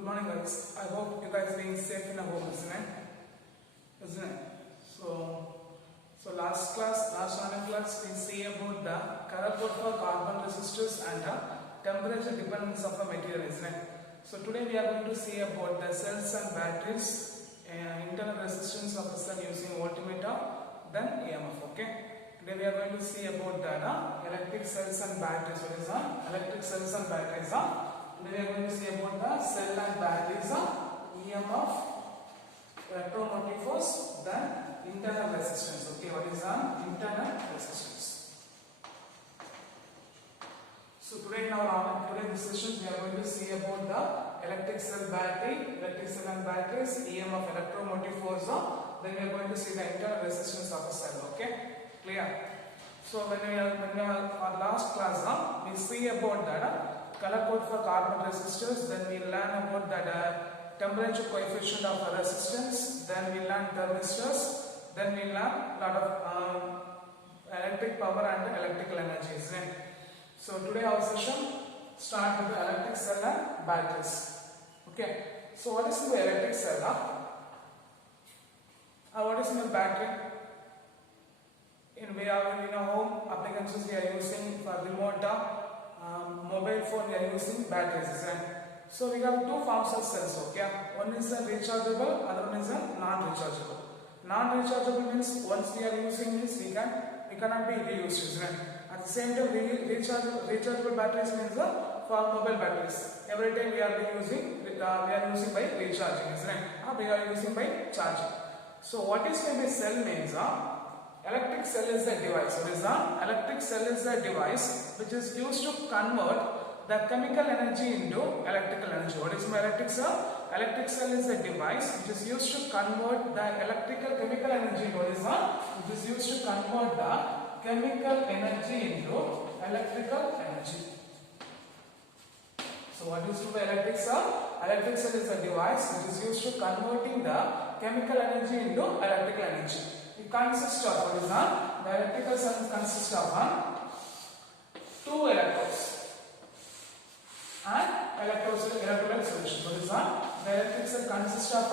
Good morning, guys. I hope you guys being safe in a home, isn't it? Isn't it? So last online class, we see about the color code for carbon resistors and the temperature dependence of the material, isn't it? So today we are going to see about the cells and batteries, internal resistance of the cell using voltmeter, then EMF. Okay. Today we are going to see about the electric cells and batteries. What is electric cells and batteries? Today we are going to see about the cell and batteries, EMF, electromotive force, then internal resistance. Okay, what is internal resistance? So today in our today's session we are going to see about the electric cell and batteries, EMF, electromotive force. Then we are going to see the internal resistance of a cell. Okay, clear? So when we are our last class, we see about that color code for carbon resistors. Then we learn about that temperature coefficient of a resistance. Then we learn thermistors. Then we learn a lot of electric power and electrical energies. Right? So today our session start with the electric cell and batteries. Okay. So what is in the electric cell? What is in the battery? In our home appliances we are using for remote, mobile phone we are using batteries. Right? So we have two forms of cells. Okay. One is a rechargeable, other one is a non-rechargeable. Non-rechargeable means once we are using this, we cannot be reused. Right? At the same time, rechargeable batteries means for mobile batteries. Every time we are using by recharging. Right? We are using by charging. So what is maybe cell means? Electric cell is a device. What is electric cell is a device which is used to convert the chemical energy into electrical energy. What is my electric cell? Electric cell is a device which is used to convert the chemical energy into which is used to convert the chemical energy into electrical energy. So what is the electric cell? Electric cell is a device which is used to converting the chemical energy into electrical energy. It consists of what is the electrical cell consists of two electrodes and electrolyte solution. What is the electric cell consists of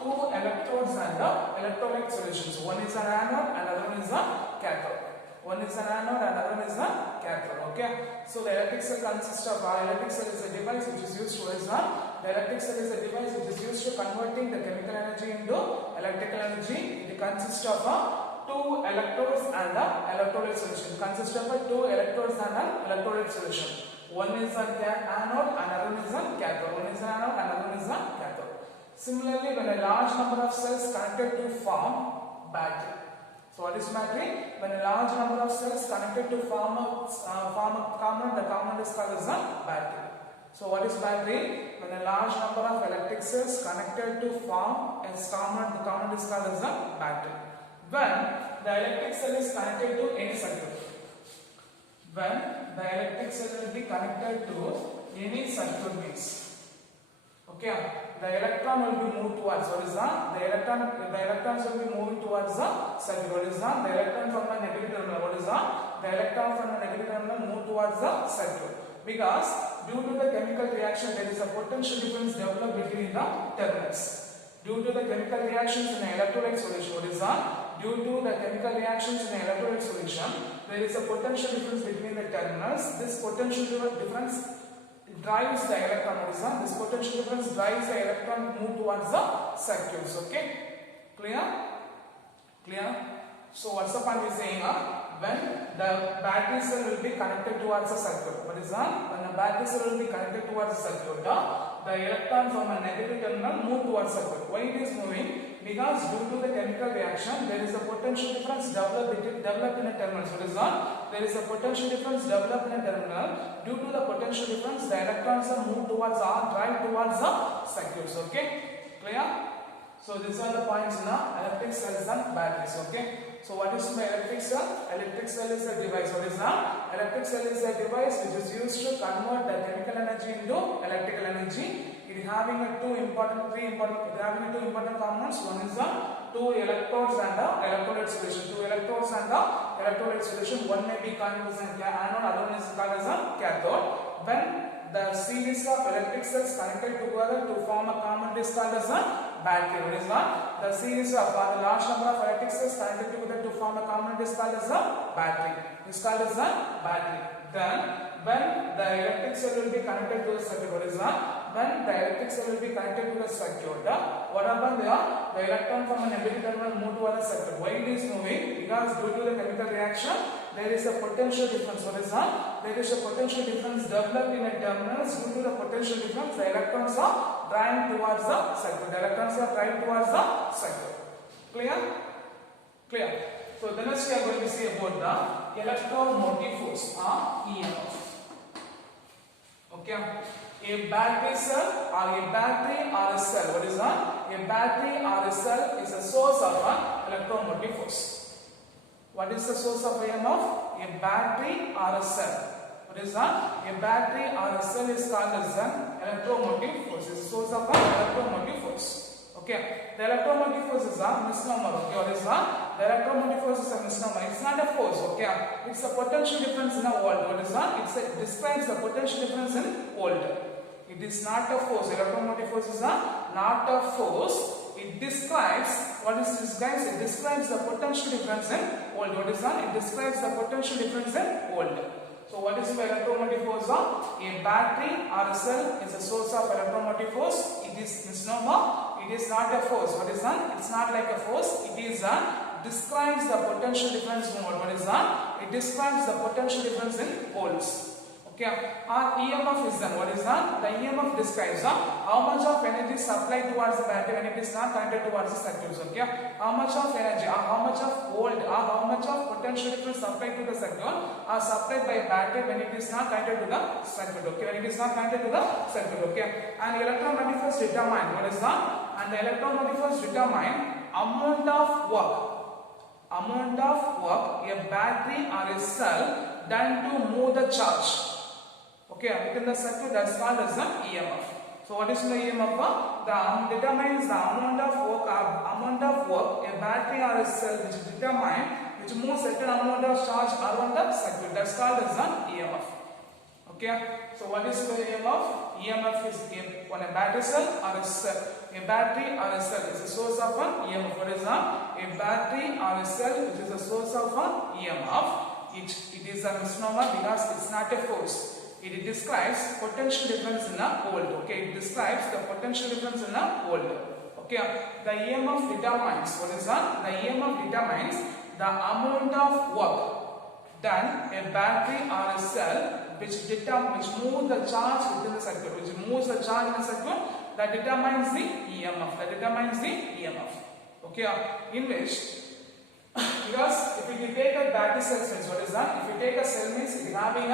two electrodes and electrolyte solutions. One is an anode and another one is a cathode. One is an anode and another one is a cathode. Okay. So the electric cell consists of electric cell is a device which is used to the electric cell is a device which is used to converting the chemical energy into electrical energy. It consists of two electrodes and electrolyte solution. It consists of two electrodes and an electrolyte solution. One is an anode and another one is a cathode. One is an anode and another one is a cathode. Similarly, when a large number of cells connected to form battery. So what is battery? When a large number of cells connected to form a component, the component is called as a battery. So what is battery? When a large number of electric cells connected to form a component, the component is called as a battery. When the electric cell is connected to any circuit. When the electric cell will be connected to any circuit means. Okay, the electron will be moved towards what is the electrons will be moving towards the circuit. What is the electron from the negative terminal? What is the electron from the negative terminal move towards the circuit? Because due to the chemical reaction there is a potential difference developed between the terminals. Due to the chemical reactions in an electrolyte solution, what is that? Due to the chemical reactions in an electrolyte solution, there is a potential difference between the terminals. This potential difference drives the electron. What is that? This potential difference drives the electron move towards the circuits. Okay, clear? Clear? So what's the point we saying? When the battery cell will be connected towards a circuit. What is that? When the battery cell will be connected towards a circuit, the electron from a negative terminal move towards circuit. Why it is moving? Because due to the chemical reaction, there is a potential difference developed in a terminal. What is that? There is a potential difference developed in a terminal. Due to the potential difference, the electrons are moved towards drive towards the circuits. Okay, clear? So these are the points in electric cells and batteries. Okay. So what is the electric cell? Electric cell is a device. What is that? Electric cell is a device which is used to convert the chemical energy into electrical energy. It is having two important components. One is the two electrodes and the electrolyte solution. Two electrodes and the electrolyte solution. One may be called as an anode, other one is called as a cathode. When the series of electric cells connected together to form a common is called as a battery. What is that? The series of the large number of electric cells connected together to form a common is called as a battery. It's called as a battery. Then when the electric cell will be connected to the circuit, what is that? When the electric cell will be connected to the circuit, what happens there? The electron from a negative terminal move to other circuit. Why it is moving? Because due to the chemical reaction, there is a potential difference. What is that? There is a potential difference developed in a terminals. Due to the potential difference, the electrons are drawing towards the circuit. The electrons are drawing towards the circuit. Clear? Clear. So the next we are going to see about the electromotive force, EMF. Okay. A battery cell or a battery or a cell. What is that? A battery or a cell is a source of an electromotive force. What is the source of EMF? A battery or a cell. What is that? A battery or a cell is called as an electromotive force. It's a source of an electromotive force. Okay. The electromotive force is a misnomer. Okay. What is that? The electromotive force is a misnomer. It's not a force. Okay. It's a potential difference in a volt. What is that? It describes the potential difference in volt. It is not a force. Electromotive force is not a force. It describes, what is this guys? It describes the potential difference in volt. What is that? It describes the potential difference in volt. So what is the electromotive force? A battery or a cell is a source of electromotive force. It is misnomer. It is not a force. What is that? It's not like a force. It is describes the potential difference in volt. What is that? It describes the potential difference in volts. Okay. Our EMF is then, what is that? The EMF describes how much of energy is supplied towards the battery when it is not connected towards the circuits. Okay. How much of energy or how much of volt or how much of potential difference supplied to the circuit are supplied by battery when it is not connected to the circuit. Okay. When it is not connected to the circuit. Okay. And electromotive force determine, what is that? And the electromotive force determine amount of work a battery or a cell done to move the charge. Okay, within the circuit, that's called as the EMF. So what is the EMF? Determines the amount of work a battery or a cell which moves certain amount of charge around the circuit. That's called as the EMF. Okay, so what is the EMF? EMF is on a battery cell or a cell. A battery or a cell is a source of an EMF. What is that? A battery or a cell which is a source of an EMF. It is a misnomer because it's not a force. It describes potential difference in a volt. Okay, it describes the potential difference in a volt. Okay, the EMF determines, what is that? The EMF determines the amount of work done a battery or a cell which moves the charge within the circuit, which moves the charge in the circuit, that determines the EMF. Okay, in which because if you take a battery cell means, what is that? If you take a cell means it having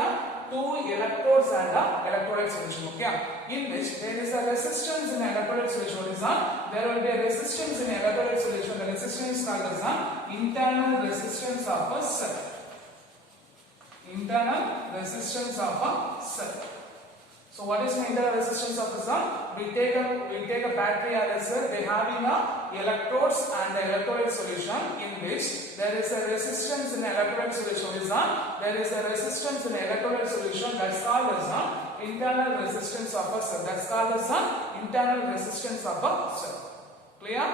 two electrodes and a electrolyte solution. Okay, in which there is a resistance in electrolyte solution. What is that? There will be a resistance in electrolyte solution. The resistance is called as internal resistance of a cell. Internal resistance of a cell. So what is the internal resistance of a cell? We take a battery or a cell. They having electrodes and the electrolyte solution in which there is a resistance in electrolyte solution. Is there is a resistance in electrolyte solution that's called as internal resistance of a cell. That's called as internal resistance of a cell. Clear?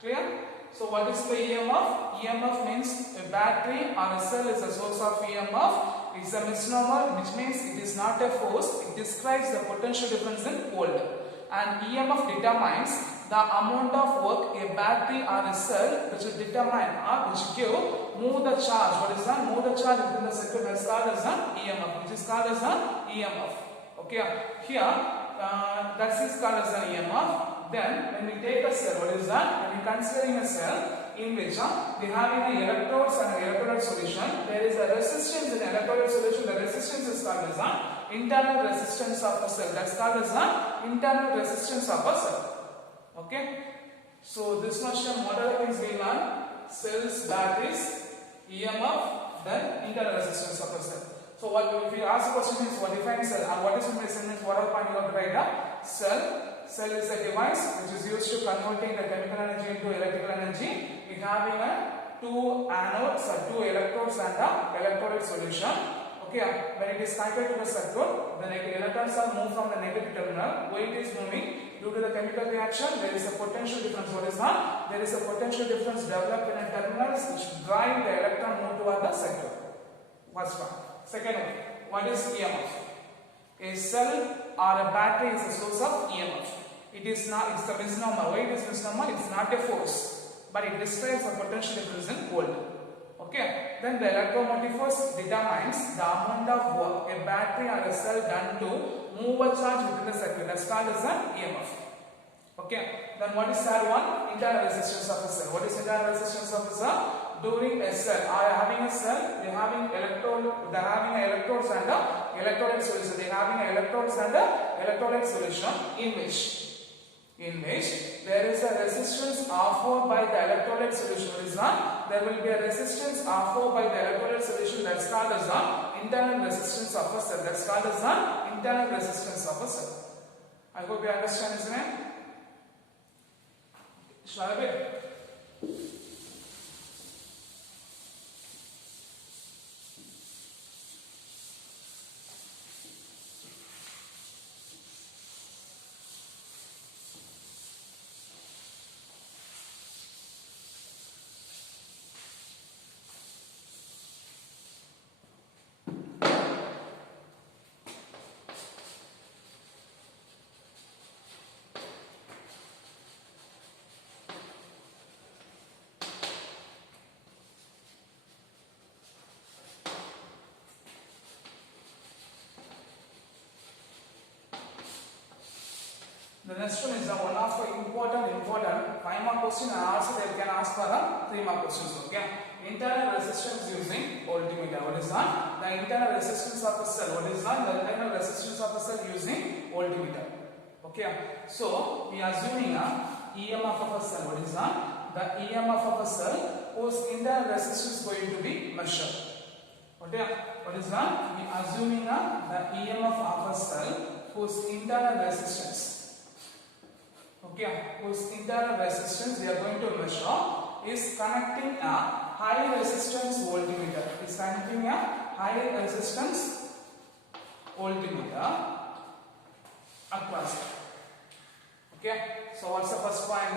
Clear? So what is the EMF? EMF means a battery or a cell is a source of EMF. It's a misnomer, which means it is not a force. It describes the potential difference in volt. And EMF determines the amount of work a battery or a cell which will determine or which move the charge. What is that? Move the charge within the circuit. That's called as an EMF, which is called as an EMF. Okay, here that is called as an EMF. Then when we take a cell, what is that? When we considering a cell in which we have electrodes and electrolyte solution, there is a resistance in electrolyte solution. The resistance is called as internal resistance of a cell. That's called as internal resistance of a cell. Okay. So this much time, what are the things we learn? Cells, batteries, EMF, then internal resistance of a cell. So what if you ask the question is what defines cell and what is means what are the point you have to write? Cell is a device which is used to converting the chemical energy into electrical energy. It having two anodes or two electrodes and a electrolyte solution. Okay, when it is connected to the circuit, the electrons are moved from the negative terminal. Why it is moving? Due to the chemical reaction, there is a potential difference. What is that? There is a potential difference developed in a terminals which drive the electron move toward the circuit. First one. Second one, what is EMF? A cell or a battery is a source of EMF. It is not, it's a misnomer. Why it is misnomer? It's not a force, but it describes a potential difference in volt. Okay, then the electromotive force determines the amount of work a battery or a cell done to move a charge within the circuit. That's called as an EMF. Okay, then what is third one? Internal resistance of a cell. What is internal resistance of a cell? During a cell, having a cell, they are having electrodes and electrolyte solution. They are having electrodes and electrolyte solution in which there is a resistance offered by the electrolyte solution. What is that? There will be a resistance offered by the electrolyte solution. That's called as the internal resistance of a cell. That's called as the internal resistance of a cell. I hope you understand, isn't it? Shall I be? The next one is the one of the important 5 mark question, and also they can ask for 3 mark questions. Okay, internal resistance using voltmeter. What is that? The internal resistance of a cell. What is that? The internal resistance of a cell using voltmeter. Okay, so we are assuming a EMF of a cell. What is that? The EMF of a cell whose internal resistance is going to be measured. Okay, what is that? We are assuming the EMF of a cell whose internal resistance, okay, whose internal resistance we are going to measure is connecting a high resistance voltmeter. Is connecting a high resistance voltmeter across it. Okay, so what's the first point?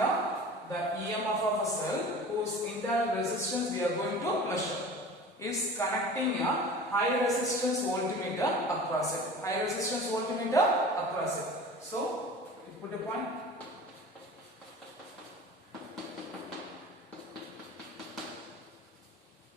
The EMF of a cell whose internal resistance we are going to measure is connecting a high resistance voltmeter across it. High resistance voltmeter across it. So, put a point.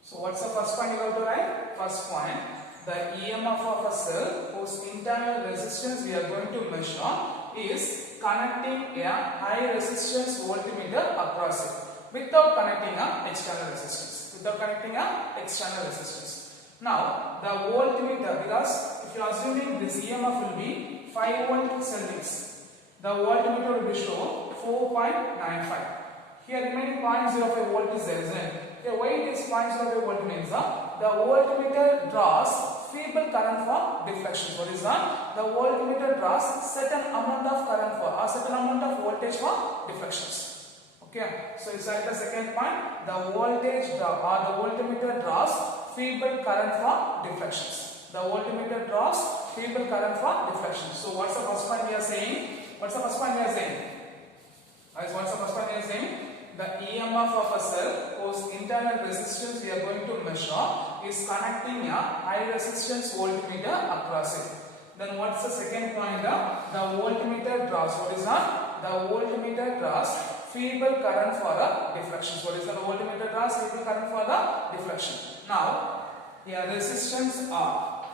So what's the first point you have to write? First point, the EMF of a cell whose internal resistance we are going to measure is connecting a high resistance voltmeter across it without connecting a external resistance. Without connecting a external resistance. Now the voltmeter, because if you are assuming this EMF will be 5 volt cells, the voltmeter will be shown 4.95. Here remaining 0.05 volt is there, isn't it? Okay, why it is 0.05 volt means the voltmeter draws feeble current for deflections. What is that? The voltmeter draws certain amount of current for or certain amount of voltage for deflections. Okay, so it's like the second point. The voltage draw or the voltmeter draws feeble current for deflections. The voltmeter draws feeble current for deflections. So what's the first point we are saying? What's the first point we are saying? Guys, what's the first point we are saying? The EMF of a cell whose internal resistance we are going to measure is connecting a high resistance voltmeter across it. Then what's the second point? The voltmeter draws. What is that? The voltmeter draws feeble current for the deflection. What is that? The voltmeter draws feeble current for the deflection. Now, here resistance R.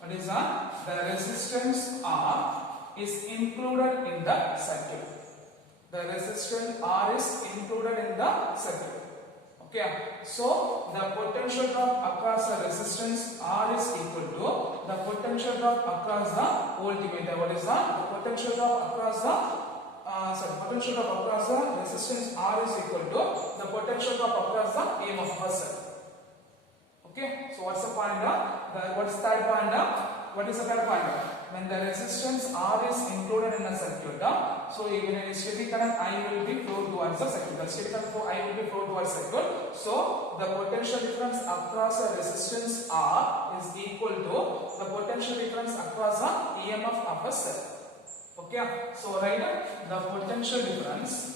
What is that? The resistance R is included in the circuit. The resistance R is included in the circuit. Okay, so the potential drop across the resistance R is equal to the potential drop across the voltmeter. What is that? The potential drop across the potential drop across the resistance R is equal to the potential drop across the EMF of a cell. Okay, so what's the point? What's the third point? What is the third point? when the resistance R is included in a circuit, so even a steady current I will be flow towards the circuit. The steady current flow I will be flow towards circuit. So the potential difference across a resistance R is equal to the potential difference across the EMF of a cell. Okay, so write the potential difference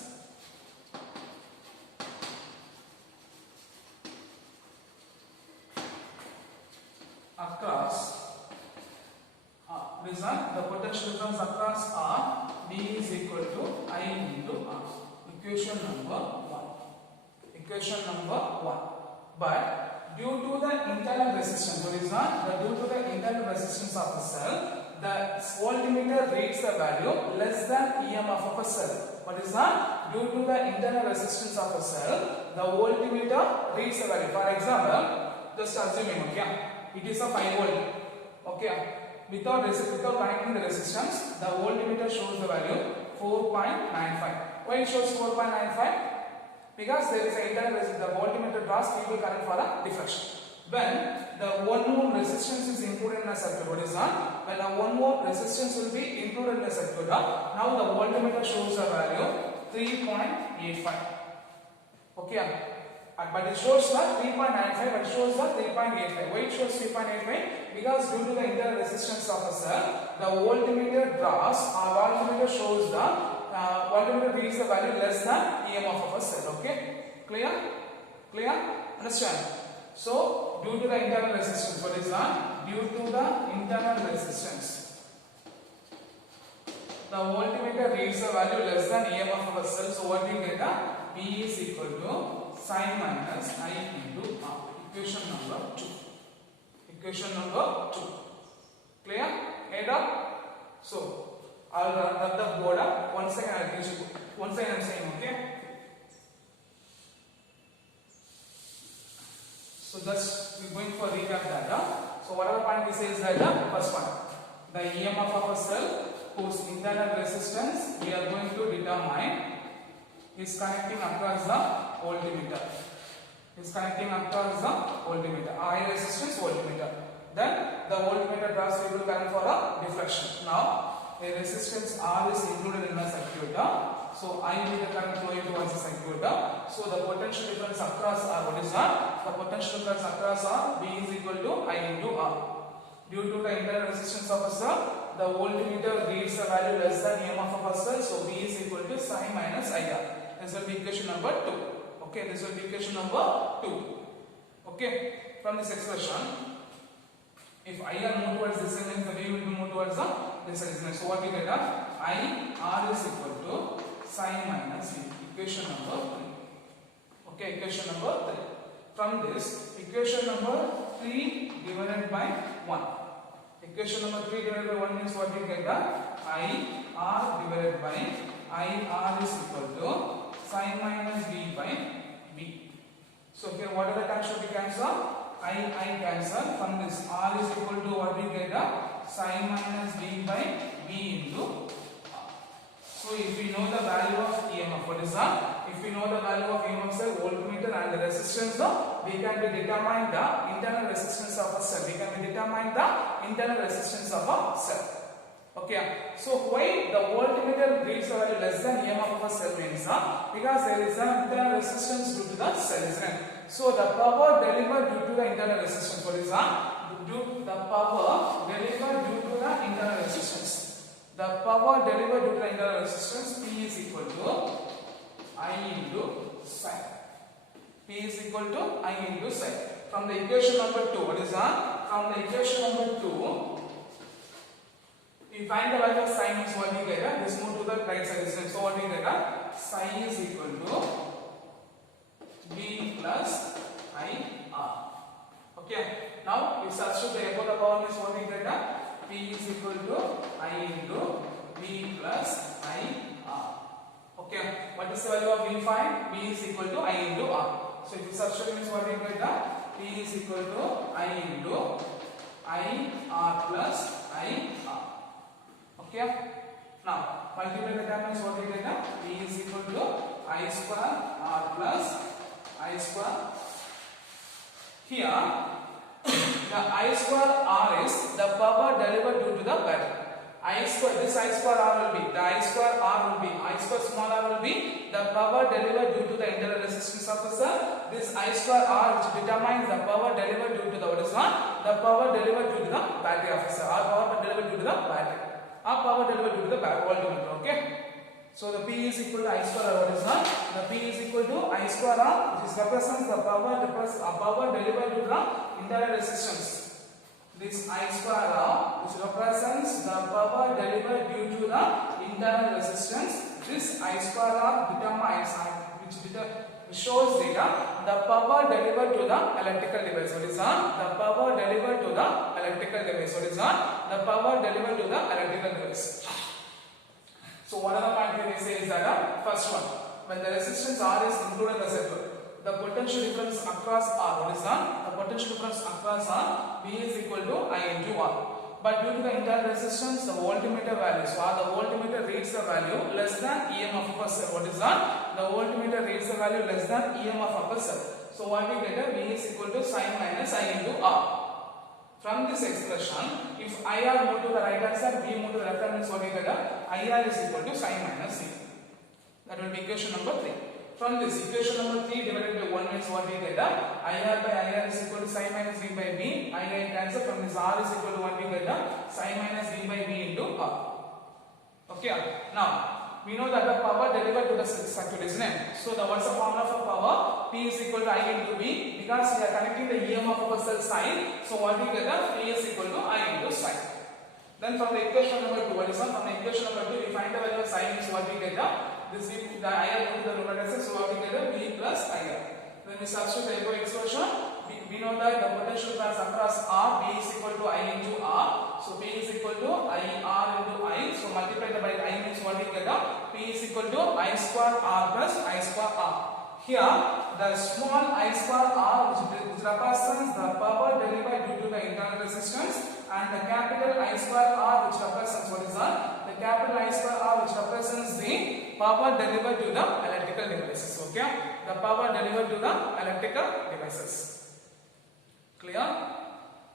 across the potential difference across R B is equal to I into R. Equation number 1. Equation number 1. But due to the internal resistance, what is that? Due to the internal resistance of a cell, the voltmeter reads the value less than EMF of a cell. What is that? Due to the internal resistance of a cell, the voltmeter reads the value. For example, just assuming, okay, it is a 5 volt. Okay, without connecting the resistance, the voltmeter shows the value 4.95. Why it shows 4.95? Because there is an internal resistance. The voltmeter draws feeble current for a diffraction. When the 1 ohm resistance is included in a circuit, what is that? When a 1 ohm resistance will be included in a circuit, now the voltmeter shows the value 3.85. Okay, but it shows the 3.95, but it shows the 3.85. Why it shows 3.85? Because due to the internal resistance of a cell, the voltmeter draws, or voltmeter shows the voltmeter reads the value less than EMF of a cell. Okay, clear? Clear? Understand? So due to the internal resistance, what is that? Due to the internal resistance, the voltmeter reads the value less than EMF of a cell. So what we get? B is equal to sin minus I into R. Equation number 2. Equation number 2. Clear? Head up? So I'll run the board up. 1 second I'll teach you. 1 second I'm saying, okay? So just we're going for recap data. So whatever point we say is that the first one, the EMF of a cell whose internal resistance we are going to determine is connecting across the voltmeter. Is connecting across the voltmeter. I resistance voltmeter. Then the voltmeter draws feeble current for a diffraction. Now a resistance R is included in the circuit. So I will be the current flowing towards the circuit. So the potential difference across R, what is that? The potential difference across R, B is equal to I into R. Due to the internal resistance of a cell, the voltmeter reads the value less than EMF of a cell. So B is equal to sin minus IR. This will be equation number 2. Okay, this will be equation number 2. Okay, from this expression, if IR move towards this side, then the B will be move towards this side. So what we get? IR is equal to sin minus V. Equation number 3. Okay, equation number 3. From this, equation number 3 divided by 1. Equation number 3 divided by 1 means what we get? IR divided by IR is equal to sin minus V by V. So here what are the terms should be cancelled? I cancel. From this R is equal to what we get? Sin minus V by V into R. So if we know the value of EMF, what is that? If we know the value of EMF cell, voltmeter and the resistance, we can determine the internal resistance of a cell. We can determine the internal resistance of a cell. Okay, so why the voltmeter reads the value less than EMF of a cell means because there is an internal resistance due to the cell, isn't it? So the power delivered due to the internal resistance, what is the power delivered due to the internal resistance. The power delivered due to the internal resistance, P is equal to I into psi. P is equal to I into psi. From the equation number 2, what is that? From the equation number 2, we find the value of psi means what we get? This move to the right side. So what we get? Psi is equal to V plus IR. Okay. Now we substitute the above the power means what we get? P is equal to I into V plus IR. Okay. What is the value of V find? V is equal to I into R. So if you substitute means what we get? P is equal to I into IR plus IR. Okay. Now multiply the term means what we get? P is equal to I square R plus I square. Here the I square R is the power delivered due to the battery. I square, this I square R will be, the I square R will be, I square small r will be the power delivered due to the internal resistance of the cell. This I square R which determines the power delivered due to the, what is one? The power delivered due to the battery of the cell, or power delivered due to the battery, or power delivered due to the voltmeter, okay? So the P is equal to I square R, what is one? The P is equal to I square R, which is represents the power delivered due to the internal resistance. This I square R, which represents the power delivered due to the internal resistance. This I square R determines, which shows the power delivered to the electrical device. What is the power delivered to the electrical device? What is the power delivered to the electrical device? So what are the point here they say is that first one, when the resistance R is included in the circuit, the potential difference across R, what is that? The potential difference across R, V is equal to I into R. But due to the internal resistance, the voltmeter value, so the voltmeter reads the value less than EMF per cell. What is that? The voltmeter reads the value less than EMF per cell. So what we get, V is equal to sin minus I into R. From this expression, if IR move to the right hand side, V move to the left hand, means what we get, IR is equal to sin minus C. That will be equation number 3. From this, equation number 3 divided by 1 means what we get, IR by IR is equal to sin minus V by V. IR cancel. From this, R is equal to what we get, sin minus V by V into R. Okay, now we know that the power delivered to the circuit, isn't it? So what's the formula for power? P is equal to I into V, because we are connecting the EMF of a cell sine. So what we get, P is equal to I into sine. Then from the equation number 2, what is from the equation number 2, we find the value of sine is what we get, this V, the IR into the numerator, so what we get, V plus IR. Then we substitute the above expression. We know that the potential difference across R, P is equal to I into R. So P is equal to IR into I. So multiplied by I means what we get, P is equal to I square R plus I square R. Here, the small I square R which represents the power delivered due to the internal resistance, and the capital I square R which represents, what is that? The capital I square R which represents the power delivered to the electrical devices. Okay, the power delivered to the electrical devices. Clear?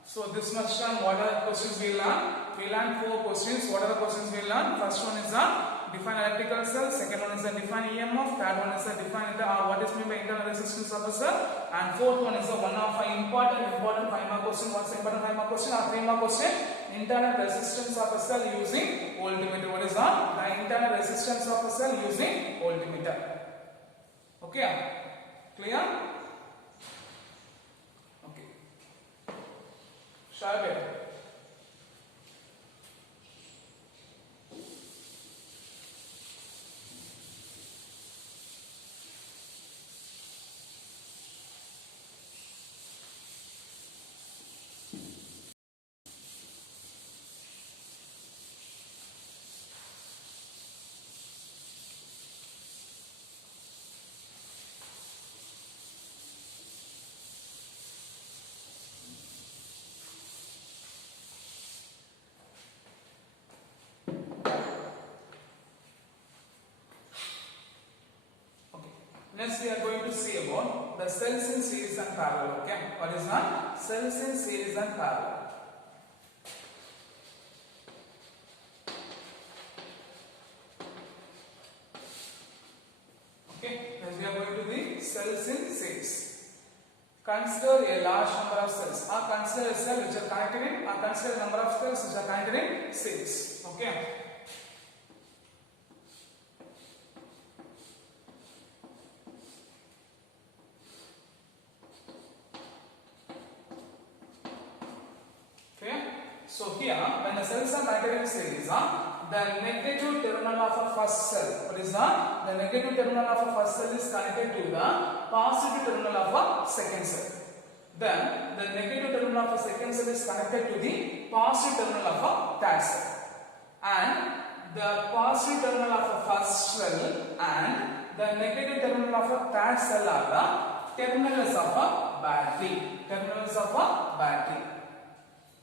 So this much time, what are the questions we learn? We learned 4 questions. What are the questions we learn? First one is the define electrical cell. Second one is the define EMF. Third one is the define what is meant by internal resistance of the cell. And fourth one is the one of important 5 mark question. What's the important 5 mark question or 3 mark question? Internal resistance of a cell using voltmeter. What is that? The internal resistance of a cell using voltmeter. Okay, clear? Okay. Shall we? Next we are going to see about the cells in series and parallel. Okay, what is that? Cells in series and parallel. Okay, next we are going to the cells in series. Consider a large number of cells, or consider a cell which are connected in, or consider a number of cells which are connected in series. Okay. So here, when the cells are connected in series, the negative terminal of a first cell, what is that? The negative terminal of a first cell is connected to the positive terminal of a second cell. Then the negative terminal of a second cell is connected to the positive terminal of a third cell. And the positive terminal of a first cell and the negative terminal of a third cell are the terminals of a battery. Terminals of a battery.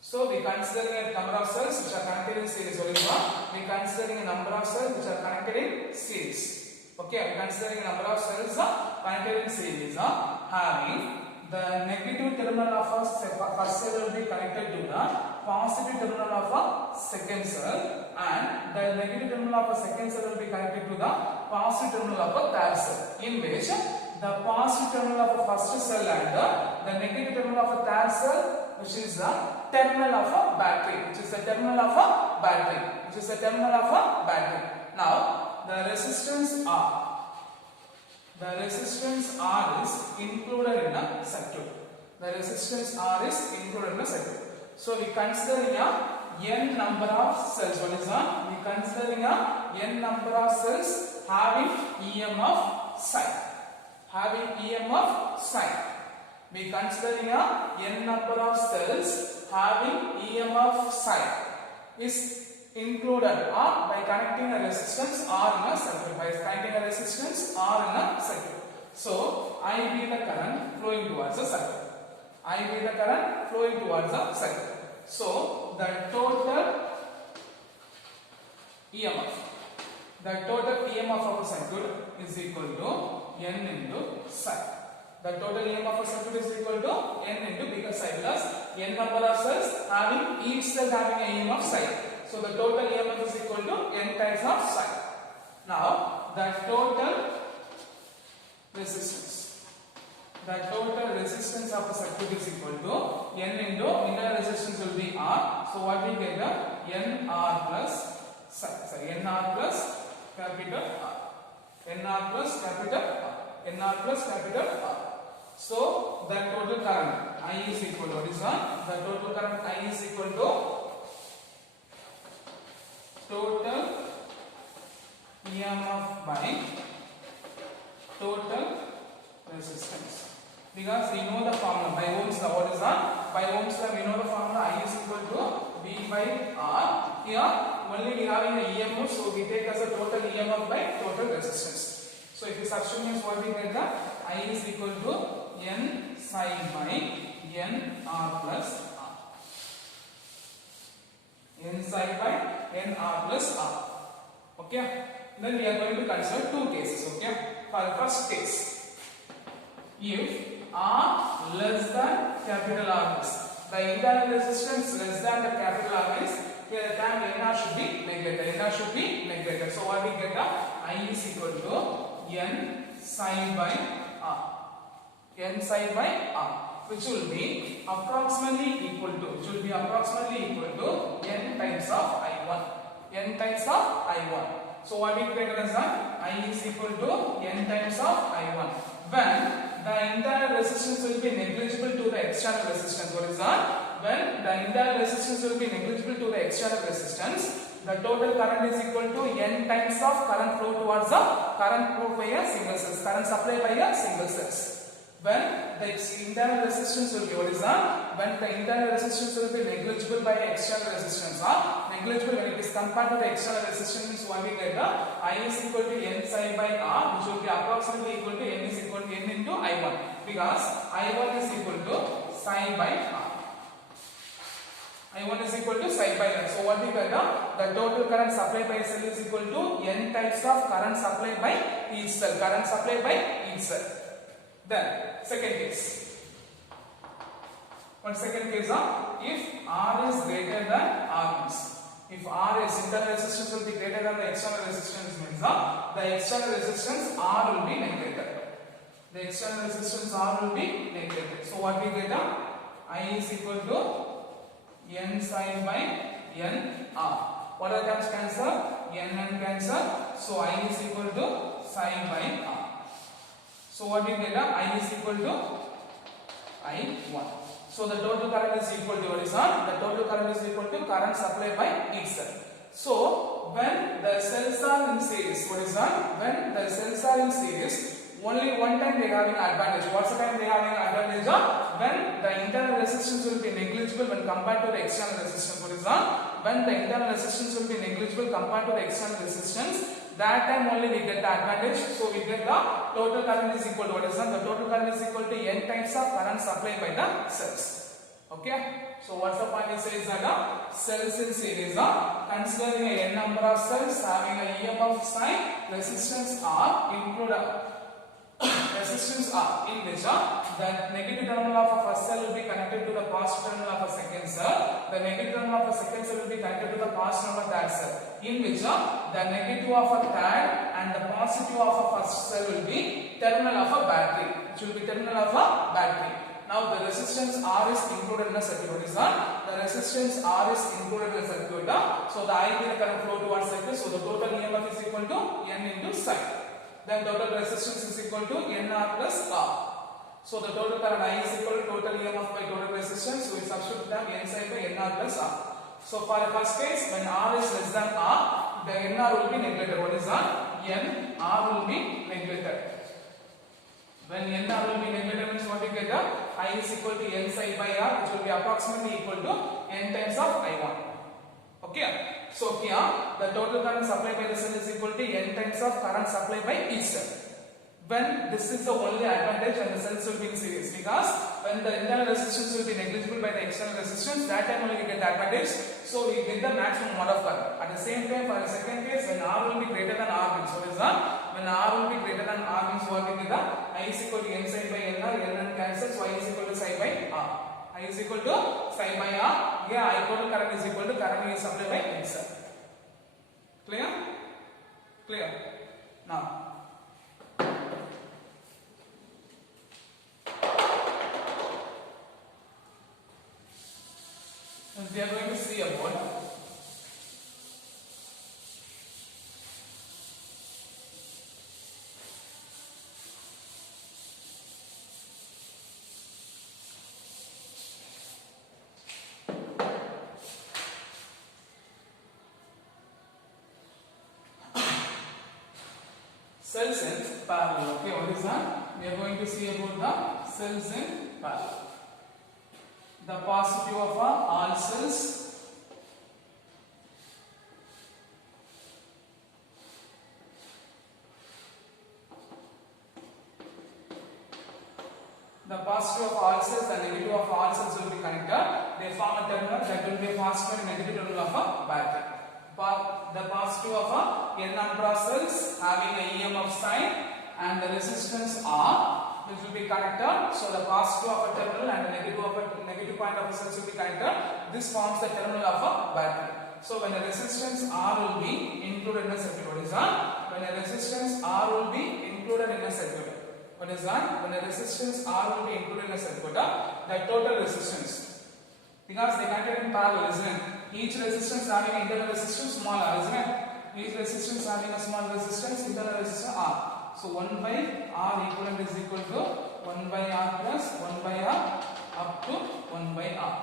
So we considering a number of cells which are connected in series. We considering a number of cells which are connected in series. Okay, we considering a number of cells connected in series having the negative terminal of a first cell will be connected to the positive terminal of a second cell and the negative terminal of a second cell will be connected to the positive terminal of a third cell, in which the positive terminal of a first cell and the negative terminal of a third cell, which is the terminal of a battery, Now the resistance R is included in a circuit. So we consider n number of cells. What is that? We considering n number of cells having EMF sign. We considering n number of cells having EMF sign is included by connecting a resistance R in a circuit. So I be the current flowing towards the circuit. So the total EMF of a circuit is equal to n into psi. The total EMF of a circuit is equal to n into bigger psi, plus n number of cells having each cell having a EMF psi. So the total EMF is equal to n times of psi. Now the total resistance of a circuit is equal to n into inner resistance will be R. So what we get NR plus capital R. So the total current I is equal to what is that? The total current I is equal to total EMF by total resistance. Because we know the formula by Ohm's law. What is that? By Ohm's law we know the formula I is equal to V by R. Here only we having the EMF, so we take as a total EMF by total resistance. So if you substitute what we get, the I is equal to N psi by N R plus R. N psi by N R plus R. Okay. Then we are going to consider two cases. Okay. For the first case, if R less than capital R is, the internal resistance less than the capital R is, here the time NR should be neglected. So what we get, I is equal to N psi by R, which will be approximately equal to n times of I1. So what we get is that I is equal to n times of I1 when the internal resistance will be negligible to the external resistance. What is that? When the internal resistance will be negligible to the external resistance, the total current is equal to n times of current flow towards the current supply by a single cells. When the internal resistance will be, what is that? When the internal resistance will be negligible by external resistance, or negligible when it is compared to the external resistance, means what we get, I is equal to n psi by R, which will be approximately equal to n is equal to n into I1, because I1 is equal to psi by R. I1 is equal to psi by R. So what we get, the total current supplied by cell is equal to n types of current supplied by each cell. Then second case. What second case? If R is greater than R means, if R is internal resistance will be greater than the external resistance, means the external resistance R will be neglected. So what we get? I is equal to n psi by n R. What are the terms cancel? N and cancel. So I is equal to psi by R. So what we get? I is equal to I1. So the total current is equal to what is that? The total current is equal to current supplied by each cell. So when the cells are in series, what is that? When the cells are in series, only one time they are having advantage. What's the time they are having advantage? When the internal resistance will be negligible when compared to the external resistance. What is that? When the internal resistance will be negligible compared to the external resistance, that time only we get the advantage. So we get the total current is equal to what is that? The total current is equal to n times of current supplied by the cells. Okay. So what's the point? It says that cells in series are considering a n number of cells having a EMF sign, resistance R include resistance R, in which the negative terminal of a first cell will be connected to the positive terminal of a second cell. The negative terminal of a second cell will be connected to the positive terminal of third cell. In which the negative of a third and the positive of a first cell will be terminal of a battery. It will be terminal of a battery. Now the resistance R is included in the circuit. What is that? The resistance R is included in the circuit. So the I will current flow towards circuit. So the total EMF is equal to N into psi. Then total resistance is equal to NR plus R. So the total current I is equal to total EMF by total resistance. So we substitute them N psi by NR plus R. So for the first case, when R is less than R, the NR will be neglected. What is that? NR will be neglected. When NR will be neglected means what you get? I is equal to N psi by R, which will be approximately equal to N times of I1. Okay. So here the total current supplied by the cell is equal to N times of current supplied by each cell. When this is the only advantage when the cells will be in series, because when the internal resistance will be negligible by the external resistance, that time only we get the advantage. So we get the maximum amount of current. At the same time, for the second case, when R will be greater than R means what is that? When R will be greater than R means what we get the I is equal to N psi by NR, NR cancels, so I is equal to psi by R. I is equal to psi by R. Here I total current is equal to current is supplied by N psi. Clear? Clear? Now. We are going to see about cells in parallel. Okay, what is that? We are going to see about the cells in parallel. The positive of all cells, the positive of all cells and negative of all cells will be connected. They form a terminal that will be a positive and negative terminal of a battery. The positive of N number of cells having a EMF sign and the resistance R, which will be connected. So the positive of a terminal and the negative point of a cells will be connected. This forms the terminal of a battery. So when the resistance R will be included in the circuit, what is that? When the resistance R will be included in the circuit, what is that? When the resistance R will be included in the circuit, the total resistance, because they connected in parallel, isn't it? Each resistance having internal resistance small r, isn't it? Each resistance having a small resistance, internal resistance R. So 1 by R equivalent is equal to 1 by R plus 1 by R up to 1 by R.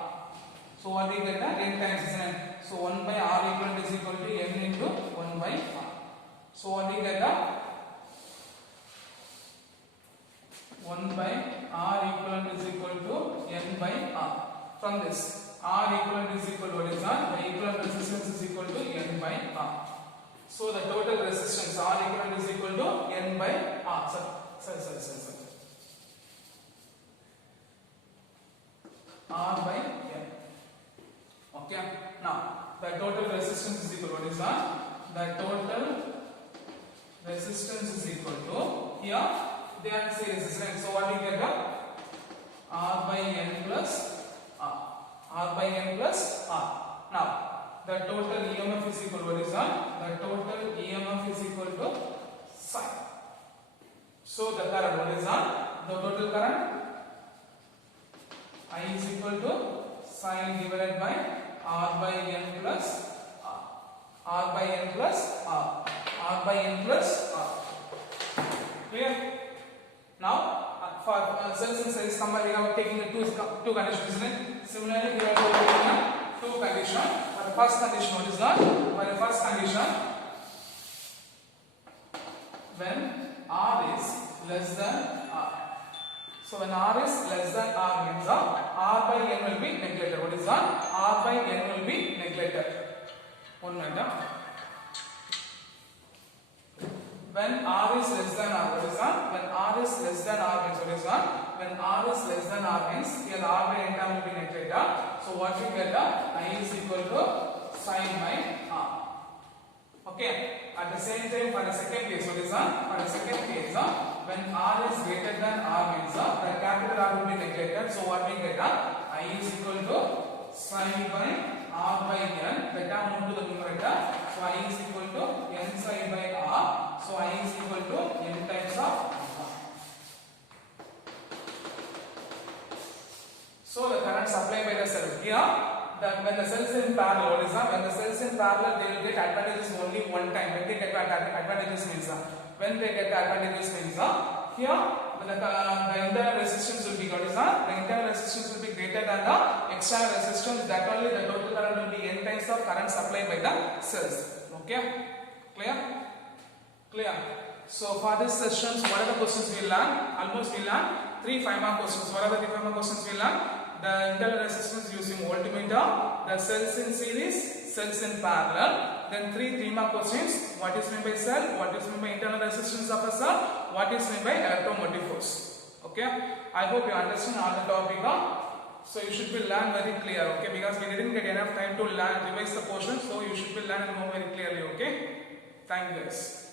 So what we get? N times, isn't it? So 1 by R equivalent is equal to N into 1 by R. So what we get? 1 by R equivalent is equal to N by R. From this, R equivalent is equal to what is that? The equivalent resistance is equal to N by R. So the total resistance R equivalent is equal to N by R. Sorry. R by N. Okay. Now the total resistance is equal to what is that? The total resistance is equal to, here they are series, right? So what we get? R by N plus R. R by N plus R. Now the total EMF is equal to what is that? The total EMF is equal to psi. So the current, what is that? The total current I is equal to psi divided by R by N plus R. R by N plus R. R by N plus R. Clear? Now for cells and cells combined, we are taking the two conditions, isn't it? Similarly, we are taking two conditions. For the first condition, what is that? For the first condition, when R is less than R. So when R is less than R means R by N will be neglected. What is that? R by N will be neglected. 1 minute. When R is less than R, what is that? When R is less than R means what is that? When R is less than R means here R by N term will be neglected. So what we get? I is equal to sin by R. Okay. At the same time, for the second case, what is that? For the second case, when R is greater than R means the capital R will be neglected. So what we get I is equal to psi by R by N. The term moved to the numerator. So I is equal to N psi by R. So I is equal to N times of R. So the current supplied by the cell here. When the cells in parallel, what is that? When the cells in parallel, they will get advantages only one time. When they get advantages means when they get advantages means here the internal resistance will be what is that? The internal resistance will be greater than the external resistance. That only the total current will be n times of current supplied by the cells. Okay, clear? Clear. So for this sessions, what are the questions we learn? Almost we learn 3 5-mark questions. What are the 3 5-mark questions we learn? The internal resistance using voltmeter, the cells in series, cells in parallel. Then 3 3-mark questions. What is meant by cell? What is meant by internal resistance of a cell? What is meant by electromotive force? Okay. I hope you understand all the topic. So you should be learn very clear. Okay, because we didn't get enough time to learn revise the portion. So you should be learn more very clearly. Okay. Thank you guys.